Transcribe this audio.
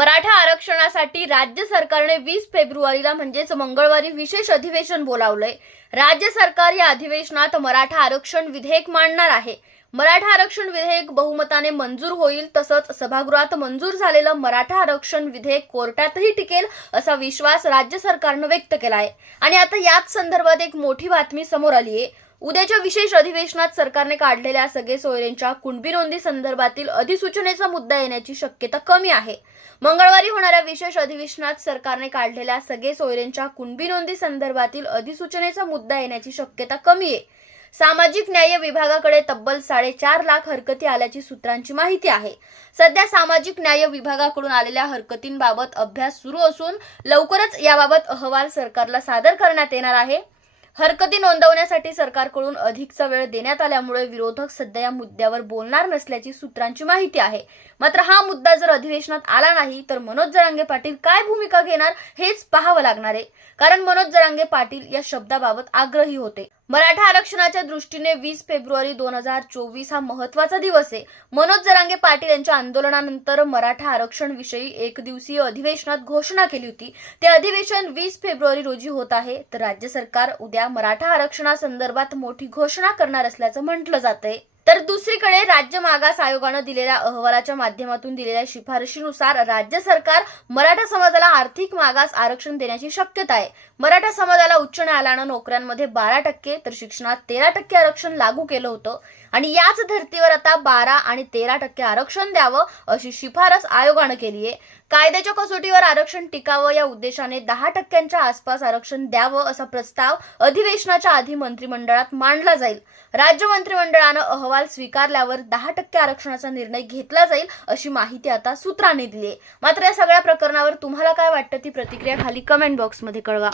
मराठा आरक्षणासाठी राज्य सरकारने वीस फेब्रुवारीला म्हणजेच मंगळवारी विशेष अधिवेशन बोलावलंय. राज्य सरकार या अधिवेशनात मराठा आरक्षण विधेयक मांडणार आहे. मराठा आरक्षण विधेयक बहुमताने मंजूर होईल तसंच सभागृहात मंजूर झालेलं मराठा आरक्षण विधेयक कोर्टातही टिकेल असा विश्वास राज्य सरकारनं व्यक्त केला आहे आणि आता याच संदर्भात एक मोठी बातमी समोर आली आहे उद्याच्या विशेष अधिवेशनात सरकारने काढलेल्या सगळे सोयऱ्यांच्या कुणबी नोंदी संदर्भातील अधिसूचनेचा मुद्दा येण्याची शक्यता कमी आहे. मंगळवारी होणाऱ्या विशेष अधिवेशनात सरकारने काढलेल्या सगळे सोयऱ्यांच्या कुणबी नोंदी संदर्भातील अधिसूचनेचा मुद्दा येण्याची शक्यता कमी आहे. सामाजिक न्याय विभागाकडे तब्बल साडेचार लाख हरकती आल्याची सूत्रांची माहिती आहे. सध्या सामाजिक न्याय विभागाकडून आलेल्या हरकतींबाबत अभ्यास सुरू असून लवकरच याबाबत अहवाल सरकारला सादर करण्यात येणार आहे. हरकती नोंदवण्यासाठी सरकारकडून अधिकचा वेळ देण्यात आल्यामुळे विरोधक सध्या या मुद्द्यावर बोलणार नसल्याची सूत्रांची माहिती आहे. मात्र हा मुद्दा जर अधिवेशनात आला नाही तर मनोज जरांगे पाटील काय भूमिका घेणार हेच पाहावं लागणार आहे. कारण मनोज जरांगे पाटील या शब्दाबाबत आग्रही होते. मराठा आरक्षणाच्या दृष्टीने वीस फेब्रुवारी दोन हजार चोवीस हा महत्त्वाचा दिवस आहे. मनोज जरांगे पाटील यांच्या आंदोलनानंतर मराठा आरक्षण विषयी एक दिवसीय अधिवेशनात घोषणा केली होती. ते अधिवेशन वीस फेब्रुवारी रोजी होत आहे. तर राज्य सरकार उद्या मराठा आरक्षणासंदर्भात मोठी घोषणा करणार असल्याचं म्हटलं जातंय. तर दुसरीकडे राज्य मागास आयोगानं दिलेल्या अहवालाच्या माध्यमातून दिलेल्या शिफारशीनुसार राज्य सरकार मराठा समाजाला आर्थिक मागास आरक्षण देण्याची शक्यता आहे. मराठा समाजाला उच्च न्यायालयानं नोकऱ्यांमध्ये बारा टक्के तर शिक्षणात तेरा टक्के आरक्षण लागू केलं होतं. आणि याच धर्तीवर आता बारा आणि तेरा टक्के आरक्षण द्यावं अशी शिफारस आयोगानं केली आहे कायद्याच्या कसोटीवर आरक्षण टिकावं या उद्देशाने दहा टक्क्यांच्या आसपास आरक्षण द्यावं असा प्रस्ताव अधिवेशनाच्या आधी मंत्रिमंडळात मांडला जाईल. राज्य मंत्रिमंडळानं अहवाल स्वीकारल्यावर दहा टक्के आरक्षणाचा निर्णय घेतला जाईल अशी माहिती आता सूत्रांनी दिली आहे मात्र या सगळ्या प्रकरणावर तुम्हाला काय वाटतं ती प्रतिक्रिया खाली कमेंट बॉक्समध्ये कळवा.